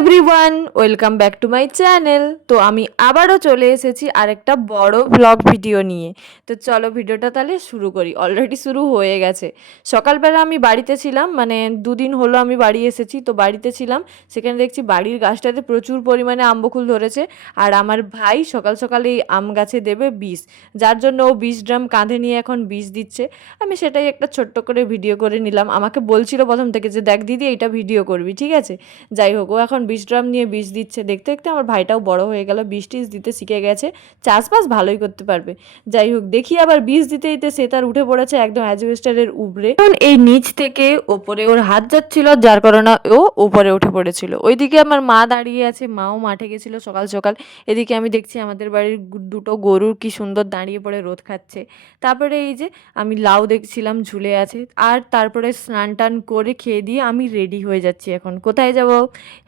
Everyone, welcome back to my channel. তো আমি আবারও চলে এসেছি আরেকটা বড় ব্লগ ভিডিও নিয়ে। তো চলো ভিডিওটা তাহলে শুরু করি। অলরেডি শুরু হয়ে গেছে। সকালবেলা আমি বাড়িতে ছিলাম, মানে দুদিন হলো আমি বাড়ি এসেছি। তো বাড়িতে ছিলাম, সেখানে দেখছি বাড়ির গাছটাতে প্রচুর পরিমাণে আম্বকুল ধরেছে। আর আমার ভাই সকাল সকাল এই আম গাছে দেবে বিষ, যার জন্য ও 20 ড্রাম কাঁধে নিয়ে এখন বিষ দিচ্ছে। আমি সেটাই একটা ছোট্ট করে ভিডিও করে নিলাম। আমাকে বলছিল প্রথম থেকে যে দেখ দিদি এইটা ভিডিও করবি, ঠিক আছে। যাই হোক, ও এখন 20 ড্রাম নিয়ে বিষ দিচ্ছে। দেখতে দেখতে আমার ভাইটাও বড় হয়ে গেল, বিষ টিষ দিতে শিখে গেছে, চাষবাস ভালোই করতে পারবে। যাই হোক, দেখি আবার বিষ দিতে দিতে সে তার উঠে পড়েছে একদম অ্যাজবেস্টারের উপরে। এখন এই নিচ থেকে ওপরে ওর হাত যাচ্ছিল, যার কারণে ও উপরে উঠে পড়েছিল। ওইদিকে আমার মা দাঁড়িয়ে আছে, মাও মাঠে গেছিল সকাল সকাল। এদিকে আমি দেখছি আমাদের বাড়ির দুটো গরুর কি সুন্দর দাঁড়িয়ে পড়ে রোদ খাচ্ছে। তারপরে এই যে আমি লাউ দেখছিলাম ঝুলে আছে। আর তারপরে স্নান টান করে খেয়ে দিয়ে আমি রেডি হয়ে যাচ্ছি। এখন কোথায় যাব?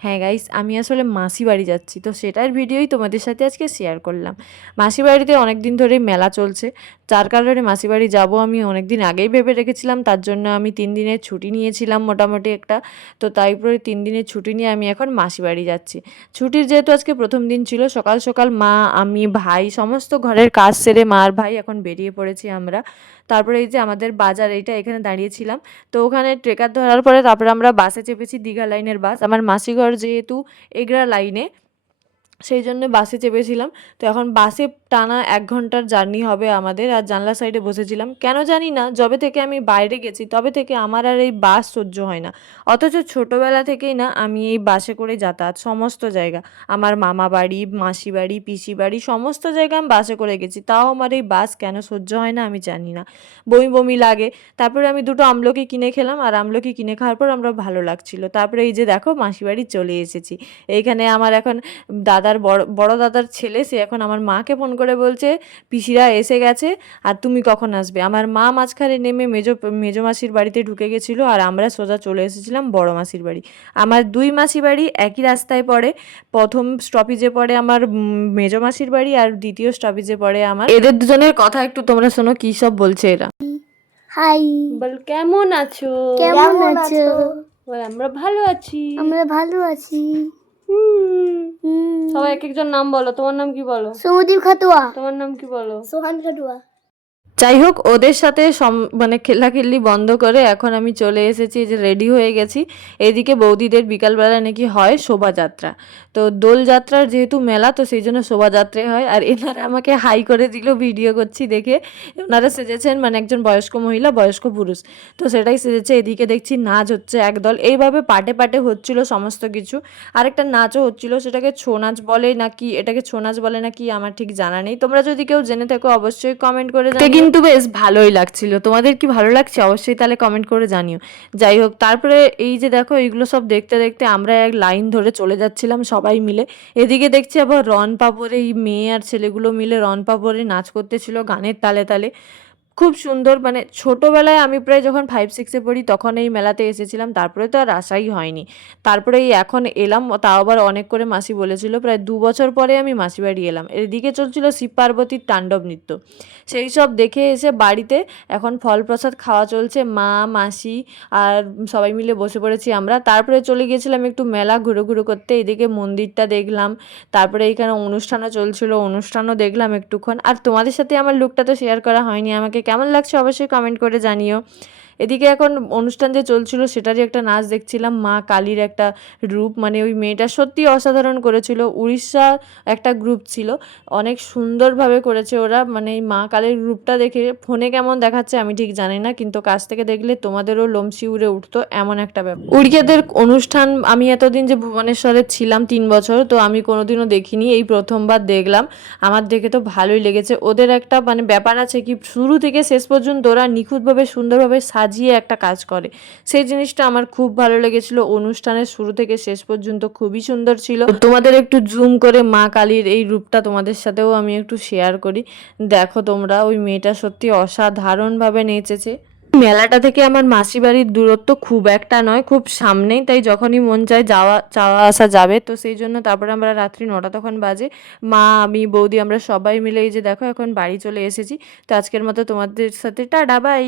হ্যাঁ গাইস, আমি আসলে মাসি বাড়ি যাচ্ছি। তো সেটার ভিডিওই তোমাদের সাথে আজকে শেয়ার করলাম। মাসি বাড়িতে অনেক দিন ধরেই মেলা চলছে, যার কারণে মাসি বাড়ি যাবো আমি অনেক দিন আগেই ভেবে রেখেছিলাম। তার জন্য আমি 3 দিনের ছুটি নিয়েছিলাম মোটামুটি একটা। তো তারপরে 3 দিনের ছুটি নিয়ে আমি এখন মাসি বাড়ি যাচ্ছি। ছুটির যেহেতু আজকে প্রথম দিন ছিল, সকাল সকাল মা, আমি, ভাই সমস্ত ঘরের কাজ সেরে মা আর ভাই এখন বেরিয়ে পড়েছি আমরা। তারপরে এই যে আমাদের বাজার, এইটা এখানে দাঁড়িয়েছিলাম। তো ওখানে ট্রেকার ধরার পরে তারপরে আমরা বাসে চেপেছি, দীঘা লাইনের বাস। আমার মাসিঘর যেহেতু এগরা লাইনে, সেই জন্য বাসে চেপেছিলাম। তো এখন বাসে টানা 1 ঘন্টার জার্নি হবে আমাদের। আর জানলা সাইডে বসেছিলাম, কেন জানি না যবে থেকে আমি বাইরে গেছি তবে থেকে আমার আর এই বাস সহ্য হয় না। অথচ ছোটোবেলা থেকেই না আমি এই বাসে করে যাতায়াত সমস্ত জায়গা, আমার মামা বাড়ি, মাসি বাড়ি, পিসি বাড়ি সমস্ত জায়গায় আমি বাসে করে গেছি। তাও আমার এই বাস কেন সহ্য হয় না আমি জানি না, বমি বমি লাগে। তারপরে আমি দুটো আমলকি কিনে খেলাম, আর আমলকি কিনে খাওয়ার পর আমরা ভালো লাগছিল। তারপরে এই যে দেখো মাসি বাড়ি চলে এসেছি। এইখানে আমার এখন দাদার বড় দাদার ছেলে, সে এখন আমার মাকে ফোন করে বলছে পিসিরা এসে গেছে আর তুমি কখন আসবে। আমার মা মাঝখানে নেমে মেজো মাসির বাড়িতে ঢুকে গেছিলো, আর আমরা সোজা চলে এসেছিলাম বড় মাসির বাড়ি। আমার 2 মাসি বাড়ি একই রাস্তায় পড়ে। প্রথম স্টপেজে পড়ে আমার মেজো মাসির বাড়ি, আর দ্বিতীয় স্টপেজে পড়ে আমার। এদের দুজনের কথা একটু তোমরা শোনো, কি সব বলছে এরা। হাই, বল কেমন আছো? কেমন আছো? বল আমরা ভালো আছি। আমরা ভালো আছি। সবাই এক একজন নাম বলো। তোমার নাম কি বলো? সমুদ্র খাতুয়া। তোমার নাম কি বলো? সোহান খাতুয়া। যাই হোক, ওদের সাথে মানে খেলাখেল্লি বন্ধ করে এখন আমি চলে এসেছি, যে রেডি হয়ে গেছি। এদিকে বৌদিদের বিকালবেলা নাকি হয় শোভাযাত্রা। তো দোলযাত্রার যেহেতু মেলা, তো সেই জন্য শোভাযাত্রাই হয়। আর এনারা আমাকে হাই করে দিল ভিডিও করছি দেখে। ওনারা সেজেছেন, মানে একজন বয়স্ক মহিলা, বয়স্ক পুরুষ, তো সেটাই সেজেছে। এদিকে দেখছি নাচ হচ্ছে একদল, এইভাবে পাটে পাটে হচ্ছিল সমস্ত কিছু। আরেকটা নাচও হচ্ছিল, সেটাকে ছৌ নাচ বলে নাকি, এটাকে ছৌ নাচ বলে নাকি আমার ঠিক জানা নেই। তোমরা যদি কেউ জেনে থাকো অবশ্যই কমেন্ট করে জানিও। কিন্তু বেশ ভালোই লাগছিল। তোমাদের কি ভালো লাগছে অবশ্যই তাহলে কমেন্ট করে জানিও। যাই হোক, তারপরে এই যে দেখো এইগুলো সব দেখতে দেখতে আমরা এক লাইন ধরে চলে যাচ্ছিলাম সবাই মিলে। এদিকে দেখছি আবার রন পাপড়ে এই মেয়ে আর ছেলেগুলো মিলে রন পাপড়ে নাচ করতেছিল গানের তালে তালে। খুব সুন্দর, মানে ছোটোবেলায় আমি প্রায় যখন 5-6-এ পড়ি তখন এই মেলাতে এসেছিলাম, তারপরে তো আর আসাই হয়নি। তারপরে এই এখন এলাম, তাও আবার অনেক করে মাসি বলেছিল, প্রায় 2 বছর পরে আমি মাসি বাড়ি এলাম। এদিকে চলছিল শিব পার্বতীর তাণ্ডব নৃত্য, সেই সব দেখে এসে বাড়িতে এখন ফল প্রসাদ খাওয়া চলছে, মা, মাসি আর সবাই মিলে বসে পড়েছি আমরা। তারপরে চলে গিয়েছিলাম একটু মেলা ঘুরো ঘুরো করতে। এদিকে মন্দিরটা দেখলাম, তারপরে এইখানে অনুষ্ঠানও চলছিল, অনুষ্ঠানও দেখলাম একটুক্ষণ। আর তোমাদের সাথে আমার লুকটা তো শেয়ার করা হয়নি, আমাকে কেমন লাগছে অবশ্যই কমেন্ট করে জানিও। এদিকে এখন অনুষ্ঠান যে চলছিল সেটারই একটা নাচ দেখছিলাম, মা কালীর একটা রূপ, মানে ওই মেয়েটা সত্যি অসাধারণ করেছিল। উড়িষ্যার একটা গ্রুপ ছিল, অনেক সুন্দরভাবে করেছে ওরা। মানে এই মা কালীর রূপটা দেখে ফোনে কেমন দেখাচ্ছে আমি ঠিক জানি না, কিন্তু কাছ থেকে দেখলে তোমাদেরও লোম শিউরে উঠতো, এমন একটা ব্যাপার। উড়িয়াদের অনুষ্ঠান আমি এতদিন যে ভুবনেশ্বরে ছিলাম 3 বছর, তো আমি কোনোদিনও দেখিনি, এই প্রথমবার দেখলাম। আমার দেখে তো ভালোই লেগেছে। ওদের একটা মানে ব্যাপার আছে কি, শুরু থেকে শেষ পর্যন্ত ওরা নিখুঁতভাবে সুন্দরভাবে সাজিয়ে একটা কাজ করে, সেই জিনিসটা আমার খুব ভালো লেগেছিল। অনুষ্ঠানের শুরু থেকে শেষ পর্যন্ত খুবই সুন্দর ছিল। তোমাদের একটু জুম করে মা কালীর এই রূপটা তোমাদের সাথেও আমি একটু শেয়ার করি। দেখো তোমরা, ওই মেয়েটা সত্যি অসাধারণভাবে নেচেছে। মেলাটা থেকে আমার মাসি বাড়ির দূরত্ব খুব একটা নয়, খুব সামনেই, তাই যখনই মন চায় যাওয়া আসা যাবে। তো সেই জন্য তারপরে আমরা রাত্রি 9টা তখন বাজে, মা, আমি, বৌদি আমরা সবাই মিলে এই যে দেখো এখন বাড়ি চলে এসেছি। তো আজকের মতো তোমাদের সাথে টাটা বাই।